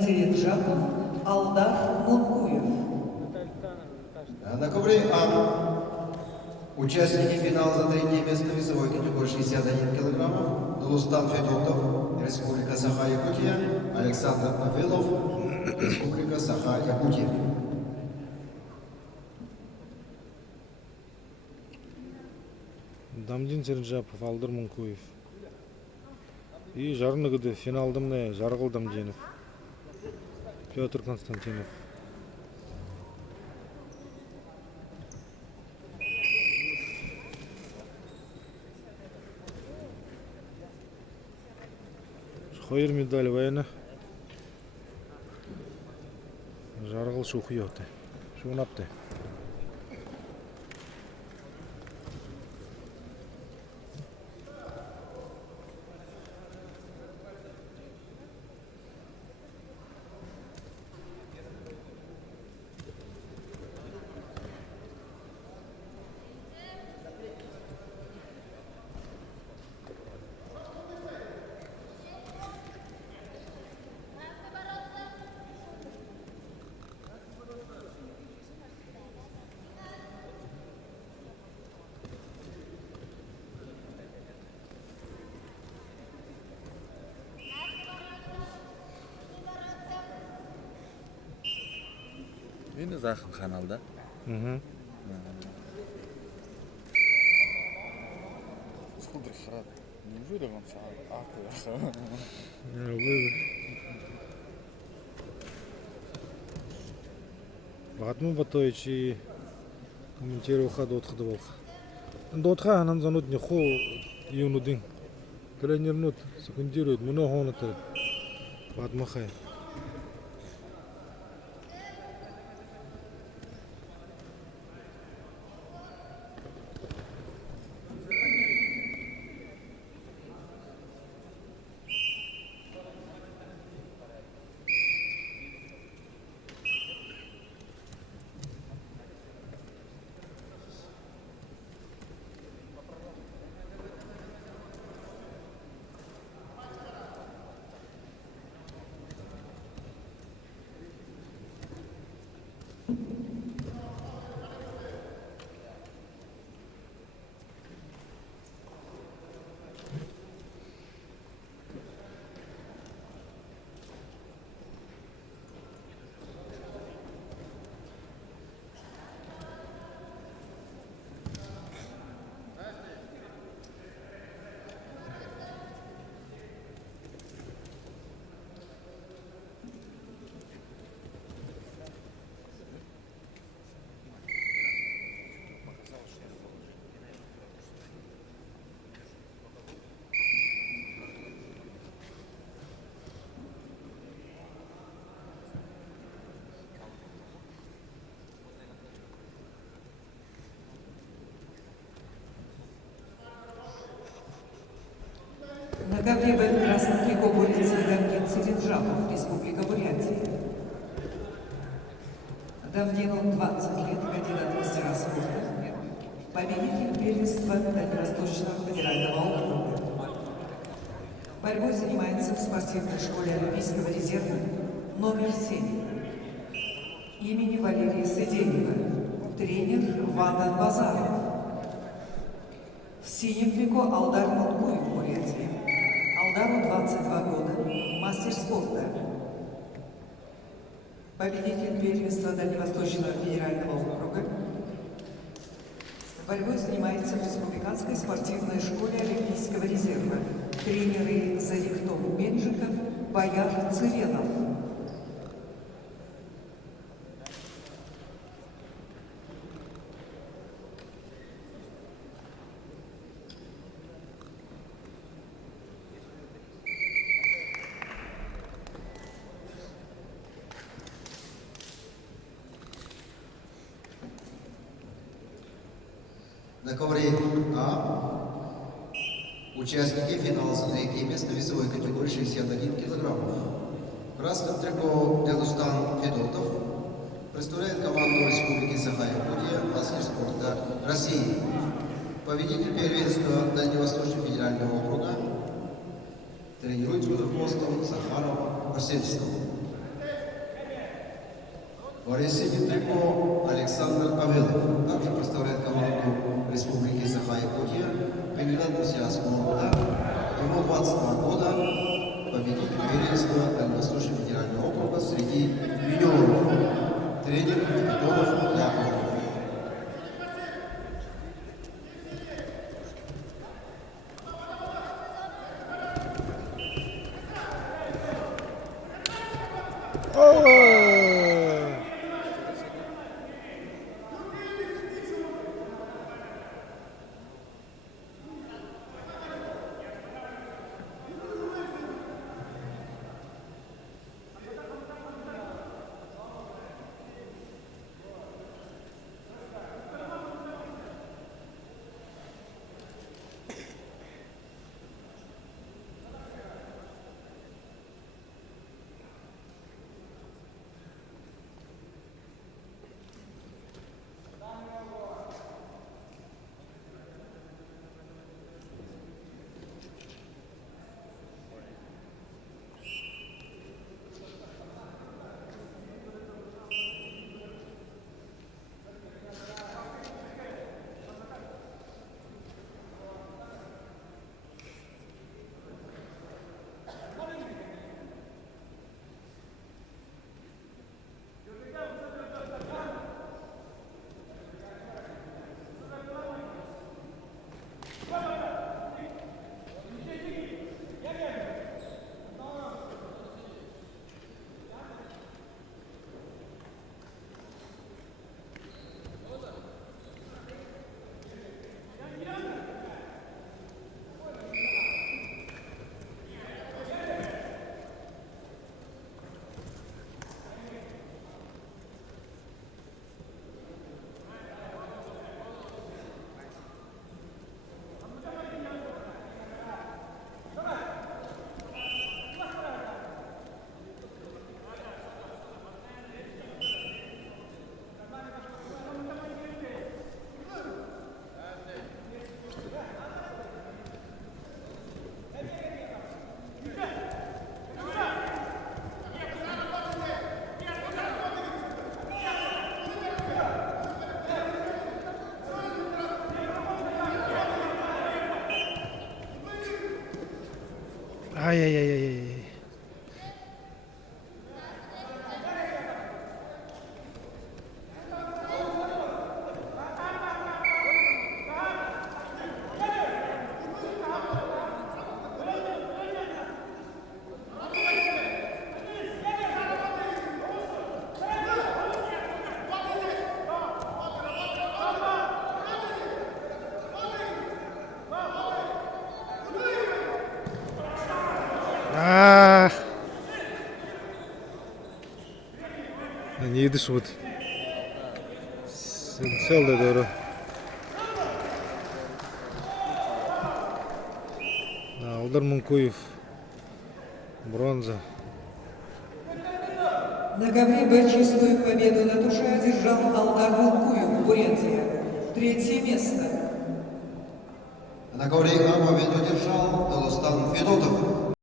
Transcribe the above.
Циринджаков, Алдар Мункуев. На ковре А участники финала за третье место весовой категории 61 килограммов. Дулустан Федотов, Республика Саха-Якутия, Александр Павелов, Республика Саха-Якутия. Дамдин Циринджаков, Алдар Мункуев. И жарныгыды финалдымны Жаргыл Дамдинов, Петр Константинов. Хойыр медаль вайна Жаргыл Шухиоты. Шунапты. Yine Zakım kanalda. Сколько храд? Неужели он сам акуя? Багатму Батович комментировал ходу от ходовых. Дотха анан занут не хо юнудин. Тренер нут секундирует много он это Батмахай. На ковре Б в красном трико борется Дамдин Циринджаков, Республика Бурятия. Дамдину 20 лет, кандидат в мастера спорта, победитель первенства Дальневосточного федерального округа. Борьбой занимается в спортивной школе Олимпийского резерва номер 7 имени Валерия Сыденева, тренер Вандан Базаров. В синем трико Алдар Мункуев, Бурятия. Алдару 22 года, мастер спорта. Победитель первенства Дальневосточного федерального округа. Борьбой занимается в Республиканской спортивной школе Олимпийского резерва. Тренеры Зарихтом Бенжиков, Бояр Цыренов. На ковре А участники финала за третье место весовой категории 61 килограммов. В красном трико Дулустан Федотов представляет команду Республики Саха-Якутия, мастер спорта России. Победитель первенства Дальневосточного федерального округа тренируется под руководством Захарова Васильевского. В Аресине трико Александр Павелов также представляет команду Республики Саха-Якутия, кандидат Мусиасского года. Ему 22 года, победитель первенства Дальневосточного федерального округа среди юниоров, тренер Капитонов Яков. Ай-яй-яй-яй-яй. Не едешь вот. Целый дорог. Алдар Мункуев. Бронза. На ковре Б чистую победу на душе одержал Алдар Мункуев, Бурятия. 3-е место. На ковре А победу одержал Далустан Федотов.